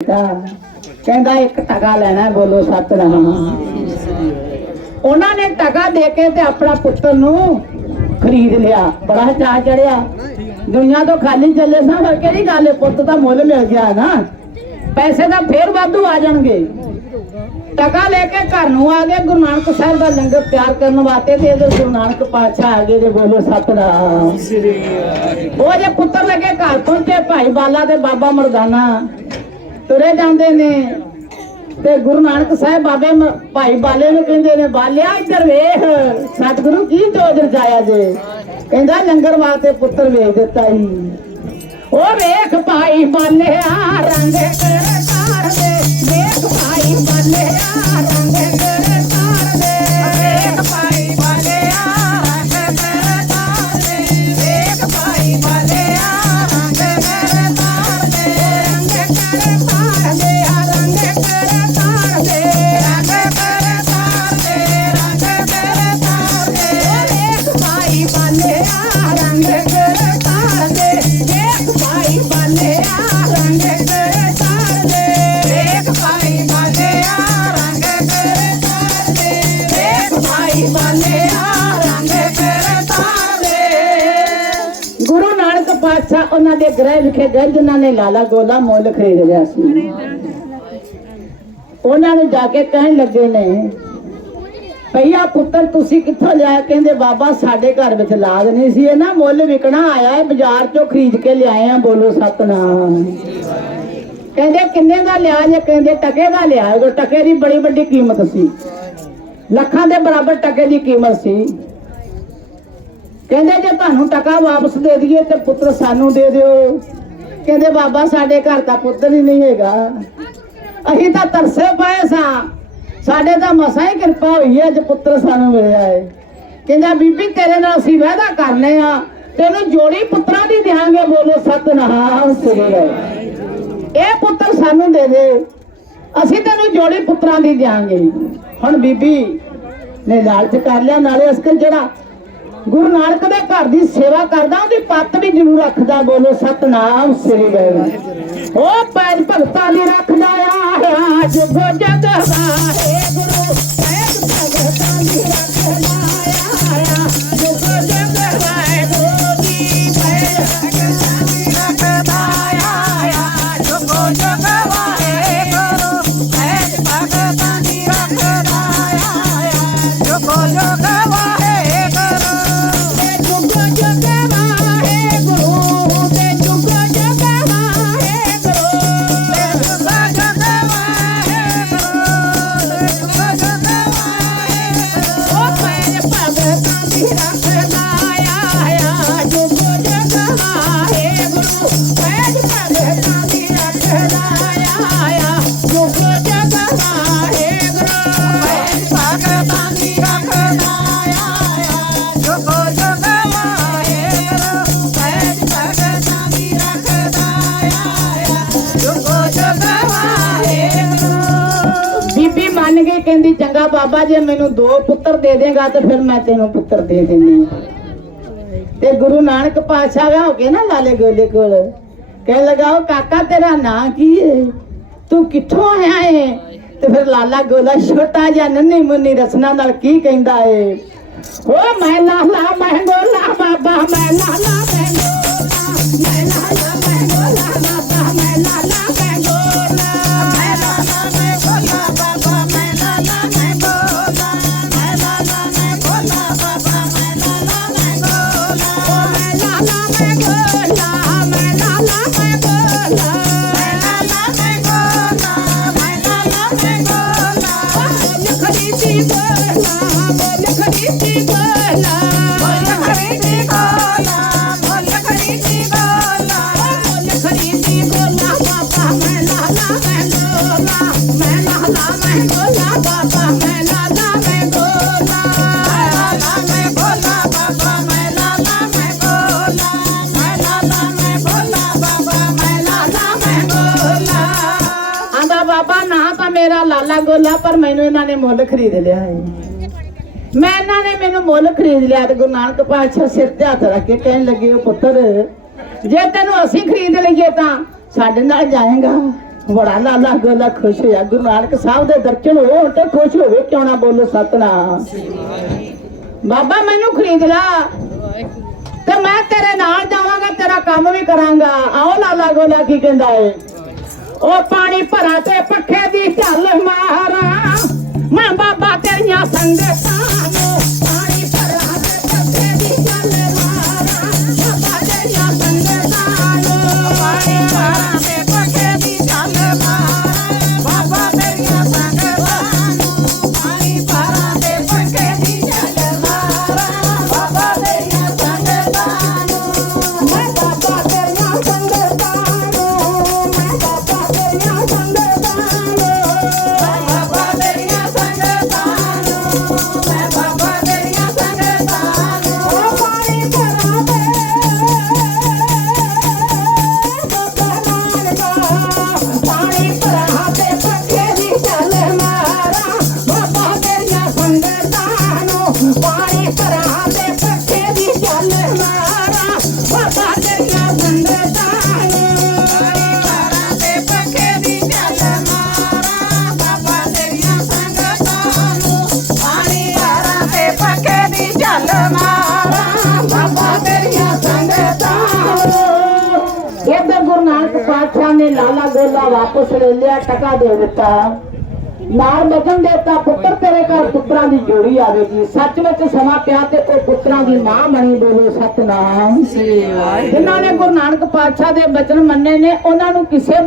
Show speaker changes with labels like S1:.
S1: ਕਹਿੰਦਾ ਇੱਕ ਟਕਾ ਲੈਣਾ ਹੈ, ਬੋਲੋ ਸਤਨਾਮ ਉਹਨਾਂ ਨੇ ਟਕਾ ਦੇ ਕੇ ਤੇ ਆਪਣਾ ਪੁੱਤਰ ਨੂੰ ਖਰੀਦ ਲਿਆ। ਬੜਾ ਚਾਅ ਚੜਿਆ। ਦੁਨੀਆ ਤੋਂ ਖਾਲੀ ਚੱਲੇ ਸਾਂ ਪਰ ਕਿਹੜੀ ਗੱਲ ਹੈ? ਪੁੱਤ ਦਾ ਮੁੱਲ ਮਿਲ ਗਿਆ ਨਾ। ਪੈਸੇ ਦਾ ਫੇਰ ਵਾਧੂ ਆ ਜਾਣਗੇ। ਟਕਾ ਲੈ ਕੇ ਘਰ ਨੂੰ ਆ ਗਏ। ਗੁਰੂ ਨਾਨਕ ਸਾਹਿਬ ਦਾ ਲੰਗਰ ਤਿਆਰ ਕਰਨ ਵਾਸਤੇ ਤੇ ਇਹਦੇ ਗੁਰੂ ਨਾਨਕ ਪਾਤਸ਼ਾਹ ਆ ਗਏ ਜੇ ਬੋਲੋ ਸਤਨਾਮ ਉਹ ਜੇ ਪੁੱਤਰ ਲੱਗੇ ਘਰ ਪਹੁੰਚੇ ਭਾਈ ਬਾਲਾ ਤੇ ਬਾਬਾ ਮਰਦਾਨਾ। ਤੁਰੇ ਜਾਂਦੇ ਨੇ। ਤੇ ਗੁਰੂ ਨਾਨਕ ਸਾਹਿਬ ਬਾਬੇ ਭਾਈ ਬਾਲੇ ਨੂੰ ਕਹਿੰਦੇ ਨੇ, ਬਾਲਿਆ ਇੱਧਰ ਵੇਖ, ਸਤਿਗੁਰੂ ਕੀ ਜੋਜ ਰਚਾਇਆ ਜੇ। ਕਹਿੰਦਾ ਲੰਗਰ ਵਾਸਤੇ ਪੁੱਤਰ ਵੇਚ ਦਿੱਤਾ ਹੀ। ਉਹ ਵੇਖ ਭਾਈ ਬਾਲਿਆ, ਰੰਗ ਕਰਤਾਰ ਦੇ ਵੇਖ ਭਾਈ ਬਾਲਿਆ, ਰੰਗ ਕਰਤਾਰ ਉਹਨਾਂ ਦੇ ਗ੍ਰਹਿ ਵਿਖੇ ਗਏ ਜਿਨ੍ਹਾਂ ਨੇ ਲਾਲਾ ਗੋਲਾ ਮੁੱਲ ਖਰੀਦ ਲਿਆ ਸੀ। ਉਹਨਾਂ ਨੂੰ ਜਾ ਕੇ ਕਹਿਣ ਲੱਗੇ ਨੇ, ਭਈਆ ਪੁੱਤਰ, ਤੁਸੀਂ ਕਿੱਥੋਂ ਲਿਆ ਕਹਿੰਦੇ, ਬਾਬਾ, ਸਾਡੇ ਘਰ ਵਿੱਚ ਲਾਦ ਨਹੀਂ ਸੀ। ਇਹ ਨਾ ਮੁੱਲ ਵਿਕਣਾ ਆਇਆ ਹੈ, ਬਾਜ਼ਾਰ ਚੋਂ ਖਰੀਦ ਕੇ ਲਿਆਏ ਆ, ਬੋਲੋ ਸਤਨਾਮ। ਕਹਿੰਦੇ, ਕਿੰਨੇ ਦਾ ਲਿਆ ਜੇ? ਕਹਿੰਦੇ, ਟਕੇ ਦਾ ਲਿਆ। ਉਹ ਟਕੇ ਦੀ ਬੜੀ ਵੱਡੀ ਕੀਮਤ ਸੀ। ਲੱਖਾਂ ਦੇ ਬਰਾਬਰ ਟਕੇ ਦੀ ਕੀਮਤ ਸੀ। ਕਹਿੰਦੇ ਜੇ ਤੁਹਾਨੂੰ ਟਕਾ ਵਾਪਸ ਦੇ ਦਈਏ ਤੇ ਪੁੱਤਰ ਸਾਨੂੰ ਦੇ ਦਿਓ। ਕਹਿੰਦੇ ਬਾਬਾ, ਸਾਡੇ ਘਰ ਦਾ ਪੁੱਤਰ ਹੀ ਨਹੀਂ ਹੈਗਾ। ਅਸੀਂ ਤਾਂ ਤਰਸੇ ਪਏ ਸਾਂ। ਸਾਡੇ ਤਾਂ ਮਸਾਂ ਹੀ ਕਿਰਪਾ ਹੋਈ ਹੈ ਅੱਜ ਪੁੱਤਰ ਸਾਨੂੰ ਮਿਲਿਆ ਹੈ ਕਹਿੰਦਾ, ਬੀਬੀ, ਤੇਰੇ ਨਾਲ ਅਸੀਂ ਵਾਅਦਾ ਕਰਨੇ ਆ। ਤੈਨੂੰ ਜੋੜੀ ਪੁੱਤਰਾਂ ਦੀ ਦਿਆਂਗੇ, ਬੋਲੋ ਸਤਨਾਮ ਸ੍ਰੀ ਇਹ ਪੁੱਤਰ ਸਾਨੂੰ ਦੇ ਦੇ। ਅਸੀਂ ਤੈਨੂੰ ਜੋੜੀ ਪੁੱਤਰਾਂ ਦੀ ਦਿਆਂਗੇ। ਹੁਣ ਬੀਬੀ ਨੇ ਲਾਲਚ ਕਰ ਲਿਆ, ਨਾਲੇ ਅਸਕਰ ਜਿਹੜਾ ਗੁਰੂ ਨਾਨਕ ਦੇ ਘਰ ਦੀ ਸੇਵਾ ਕਰਦਾ, ਉਹਦੀ ਪੱਤ ਵੀ ਜ਼ਰੂਰ ਰੱਖਦਾ, ਬੋਲੋ ਸਤਨਾਮ ਸ੍ਰੀ ਵਾਹਿਗੁਰੂ। ਉਹ ਪੈਜ ਭਗਤਾਂ ਦੀ ਰੱਖਦਾ ਆ ਜੁਗ ਜਗ ਵਾਹੇ ਗੁਰੂ ਪੈਜ ਭਗਤਾਂ ਦੀ ਰੱਖਦਾ ਆ ਜੁਗ ਜਗ ਵਾਹੇ ਗੁਰੂ ਜੀ। ਪੈਜ ਭਗਤਾਂ ਦੀ ਰੱਖਦਾ ਆ ਜੁਗ ਜਗ ਕਹਿੰਦੀ ਬਾਬਾ ਜੇ ਮੈਨੂੰ ਦੋ ਪੁੱਤਰ ਦੇ ਦੇਗਾ ਤੇ ਫਿਰ ਮੈਂ ਤੈਨੂੰ ਪੁੱਤਰ ਦੇ ਦਿੰਦੀ ਤੇ ਗੁਰੂ ਨਾਨਕ ਪਾਤਸ਼ਾਹ ਹੋ ਕੇ ਨਾ ਲਾਲੇ ਗੋਲੇ ਕੋਲ। ਕਹਿ ਲਗਾਓ ਕਾਕਾ, ਤੇਰਾ ਨਾਂ ਕੀ ਹੈ ਤੂੰ ਕਿੱਥੋਂ ਆਇਆ ਏ? ਤੇ ਫਿਰ ਲਾਲਾ ਗੋਲਾ, ਛੋਟਾ ਜਿਹਾ ਨੰਨੀ ਮੁੰਨੀ ਰਸਨਾ ਨਾਲ ਕੀ ਕਹਿੰਦਾ ਏ? ਓ ਮੈਂ ਲਾਲਾ, ਮੈਂ ਗੋਲਾ, ਬਾਬਾ, ਮੈਂ ਲਾਲਾ, ਮੈਂ ਗੋਲਾ, ਮੈਂ ਲਾਲਾ, ਮੈਂ ਗੋਲਾ, ਬਾਬਾ, ਮੈਂ ਲਾਲਾ ਮੇਰਾ ਗੋਲਾ ਪਰ ਮੈਨੂੰ ਇਹਨਾਂ ਨੇ ਮੁੱਲ ਖਰੀਦ ਲਿਆ ਹੈ। ਮੈਂ ਇਹਨਾਂ ਨੇ ਮੈਨੂੰ ਮੁੱਲ ਖਰੀਦ ਲਿਆ ਤੇ ਗੁਰੂ ਨਾਨਕ ਪਾਤਸ਼ਾਹ ਸਿਰ ਤੇ ਹੱਥ ਰੱਖ ਕੇ ਕਹਿਣ ਲੱਗੇ ਉਹ ਪੁੱਤਰ, ਜੇ ਤੈਨੂੰ ਅਸੀਂ ਖਰੀਦ ਲਈਏ ਤਾਂ ਸਾਡੇ ਨਾਲ ਜਾਏਗਾ। ਬੜਾ ਲਾਲਾ ਗੋਲਾ ਖੁਸ਼ ਹੋਇਆ। ਗੁਰੂ ਨਾਨਕ ਸਾਹਿਬ ਦੇ ਦਰਸ਼ਨ ਹੋਣ ਤੇ ਖੁਸ਼ ਹੋਵੇ, ਕਿਉਂ ਨਾ ਬੋਲੋ ਸਤਨਾਮ? ਬਾਬਾ, ਮੈਨੂੰ ਖਰੀਦ ਲਾ। ਤੇ ਮੈਂ ਤੇਰੇ ਨਾਲ ਜਾਵਾਂਗਾ, ਤੇਰਾ ਕੰਮ ਵੀ ਕਰਾਂਗਾ। ਆਓ ਲਾਲਾ ਗੋਲਾ, ਕੀ ਕਹਿੰਦਾ ਏ? ਉਹ ਪਾਣੀ ਭਰਾ ਤੇ ਪੱਖੇ And that's all. Guru Nanak ਪਾਤਸ਼ਾਹ ਨੇ ਲਾਲਾ ਗੋਲਾ ਵਾਪਸ ਲੈ ਲਿਆ ਟਕਾ ਦੇ ਦਿੱਤਾ। ਨਾਲ ਮਗਨ ਦੇਤਾ ਪੁੱਤਰ ਤੇਰੇ ਘਰ ਪੁੱਤਰਾਂ ਦੀ ਜੋੜੀ ਆਵੇਗੀ ਸੱਚ ਵਿੱਚ ਸਮਾਂ ਪਿਆ ਤੇ ਉਹ ਪੁੱਤਰਾਂ ਦੀ ਮਾਂ ਬਣੀ ਬੋਲੇ ਸਤਨਾਮ। ਜਿਨ੍ਹਾਂ ਨੇ ਗੁਰੂ ਨਾਨਕ ਪਾਤਸ਼ਾਹ ਦੇ ਬਚਨ ਮੰਨੇ ਨੇ ਉਹਨਾਂ ਨੂੰ ਕਿਸੇ